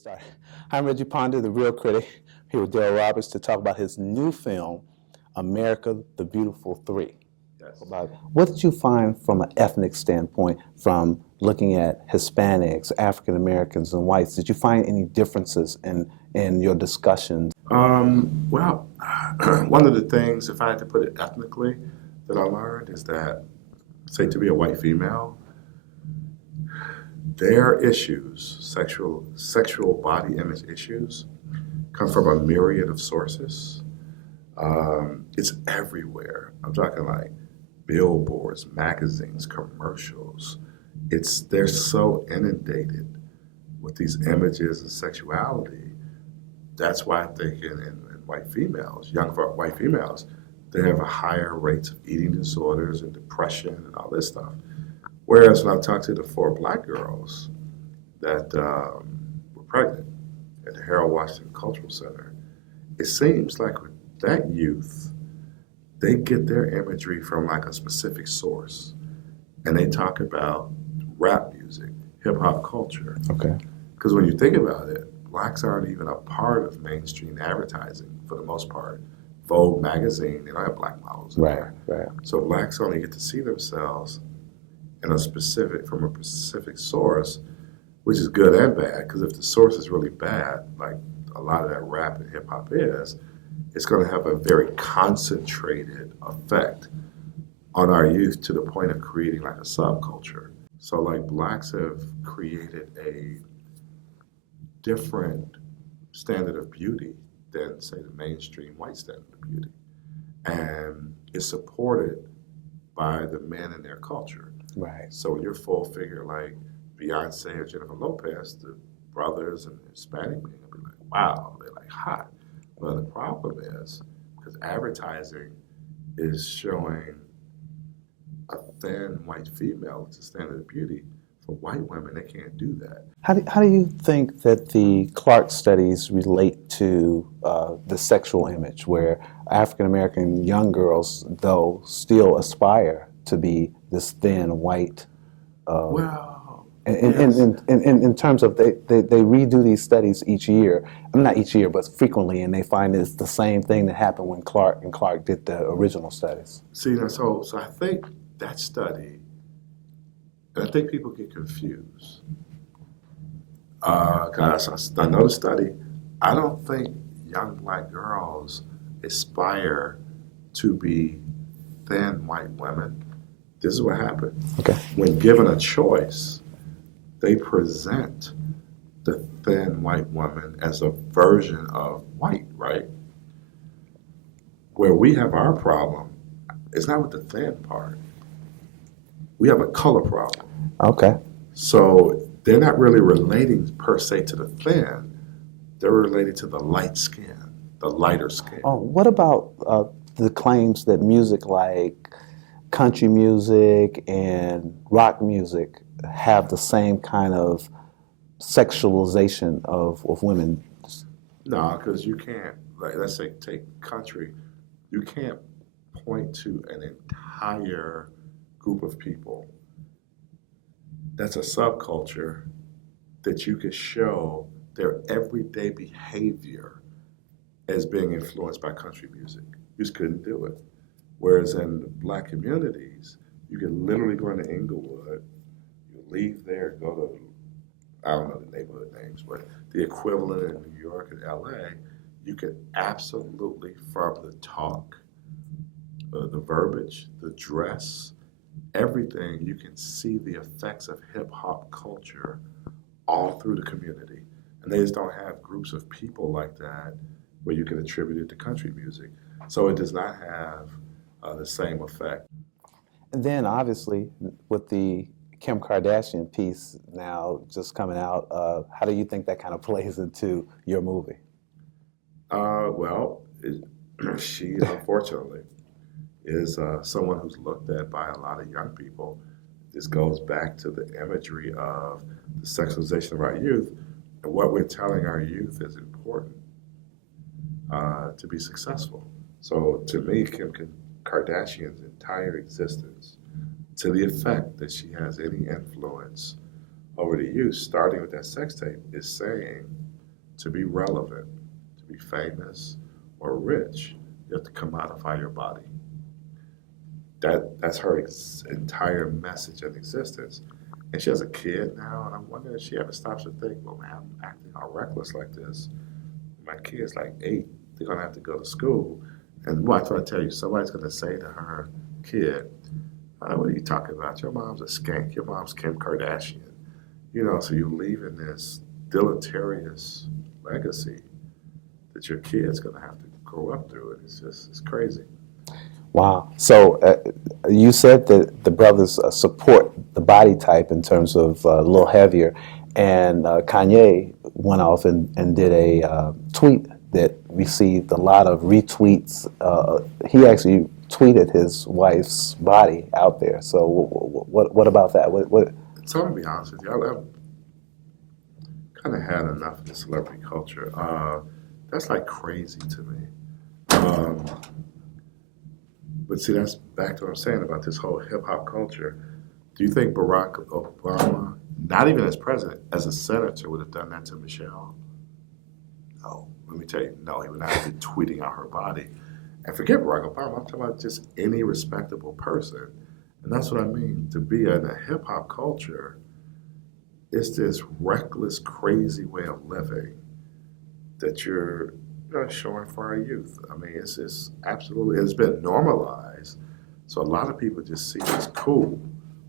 Start. I'm Reggie Ponder, the Reel Critic, here with Darryl Roberts to talk about his new film, America, the Beautiful Three. Yes. About what did you find from an ethnic standpoint, from looking at Hispanics, African Americans, and whites? Did you find any differences in your discussions? Well, one of the things, if I had to put it ethnically, that I learned is that, say, to be a white female, their issues, sexual body image issues, come from a myriad of sources. It's everywhere. I'm talking like billboards, magazines, commercials. They're so inundated with these images of sexuality. That's why I think in white females, young white females, they have a higher rates of eating disorders and depression and all this stuff. Whereas when I talked to the 4 black girls that were pregnant at the Harold Washington Cultural Center, it seems like with that youth, they get their imagery from like a specific source. And they talk about rap music, hip hop culture. Okay. Because when you think about it, blacks aren't even a part of mainstream advertising for the most part. Vogue magazine, they don't have black models in there. Right. So blacks only get to see themselves from a specific source, which is good and bad. Because if the source is really bad, like a lot of that rap and hip hop is, it's going to have a very concentrated effect on our youth to the point of creating like a subculture. So like blacks have created a different standard of beauty than, say, the mainstream white standard of beauty. And it's supported by the men in their culture. Right. So when you're full figure like Beyonce or Jennifer Lopez, the brothers and Hispanic men will be like, wow, they're like hot. Well, the problem is, because advertising is showing a thin white female as a standard of beauty, for white women, they can't do that. How do you think that the Clark studies relate to the sexual image, where African American young girls, though, still aspire to be this thin white? In terms of they redo these studies each year. Not each year, but frequently, and they find it's the same thing that happened when Clark did the original studies. See, so I think that study. And I think people get confused. Because I know the study, I don't think young black girls aspire to be thin white women. This is what happened. Okay. When given a choice, they present the thin white woman as a version of white, right? Where we have our problem, it's not with the thin part. We have a color problem. Okay. So they're not really relating per se to the thin. They're related to the light skin, the lighter skin. Oh, what about the claims that music like country music and rock music have the same kind of sexualization of women? No, because you can't, like, let's say take country, you can't point to an entire group of people that's a subculture that you could show their everyday behavior as being influenced by country music. You just couldn't do it. Whereas in black communities, you can literally go into Inglewood, you leave there, go to, I don't know the neighborhood names, but the equivalent in New York and LA, you could absolutely, from the talk, the verbiage, the dress, everything, you can see the effects of hip-hop culture all through the community. And they just don't have groups of people like that where you can attribute it to country music. So it does not have the same effect. And then, obviously, with the Kim Kardashian piece now just coming out, how do you think that kind of plays into your movie? She, unfortunately, is someone who's looked at by a lot of young people. This goes back to the imagery of the sexualization of our youth, and what we're telling our youth is important to be successful. So to me, Kim Kardashian's entire existence, to the effect that she has any influence over the youth, starting with that sex tape, is saying to be relevant, to be famous or rich, you have to commodify your body. That's her entire message and existence. And she has a kid now, and I'm wondering if she ever stops to think, well, man, I'm acting all reckless like this. My kid's like 8. They're going to have to go to school. And what I try to tell you, somebody's going to say to her kid, what are you talking about? Your mom's a skank. Your mom's Kim Kardashian. You know, so you're leaving this deleterious legacy that your kid's going to have to grow up through. And it's crazy. Wow. So you said that the brothers support the body type in terms of a little heavier, and Kanye went off and did a tweet that received a lot of retweets. He actually tweeted his wife's body out there. So what about that? So I'm going to be honest with you. I've kind of had enough of the celebrity culture. That's like crazy to me. But see, that's back to what I'm saying about this whole hip-hop culture. Do you think Barack Obama, not even as president, as a senator, would have done that to Michelle? No. Let me tell you, no, he would not have been tweeting out her body. And forget Barack Obama, I'm talking about just any respectable person. And that's what I mean. To be in a hip-hop culture, it's this reckless, crazy way of living that you're showing for our youth. I mean, it's just absolutely, it's been normalized. So a lot of people just see it as cool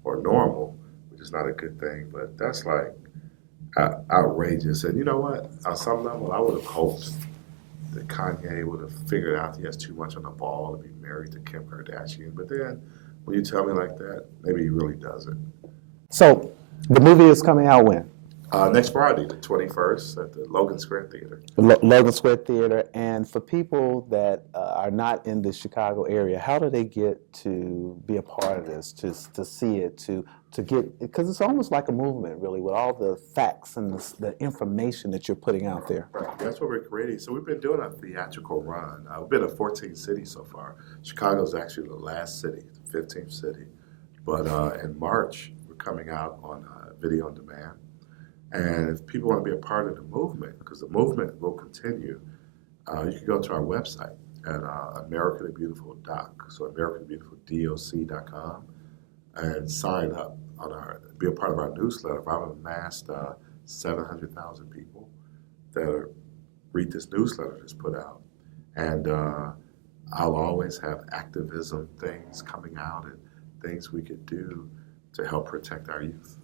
or normal, which is not a good thing, but that's like outrageous. And you know what? On some level, I would have hoped that Kanye would have figured out he has too much on the ball to be married to Kim Kardashian. But then when you tell me like that, maybe he really doesn't. So the movie is coming out when? Next Friday, the 21st, at the Logan Square Theater. Logan Square Theater. And for people that are not in the Chicago area, how do they get to be a part of this, to see it, to get, because it's almost like a movement, really, with all the facts and the information that you're putting out there. Right, that's what we're creating. So we've been doing a theatrical run. We've been to 14 cities so far. Chicago's actually the last city, the 15th city. But in March, we're coming out on video on demand. And if people want to be a part of the movement, because the movement will continue, you can go to our website at America the Beautiful Doc, so AmericaTheBeautifulDoc.com, and sign up be a part of our newsletter. I've amassed 700,000 people that read this newsletter that's put out. And I'll always have activism things coming out and things we could do to help protect our youth.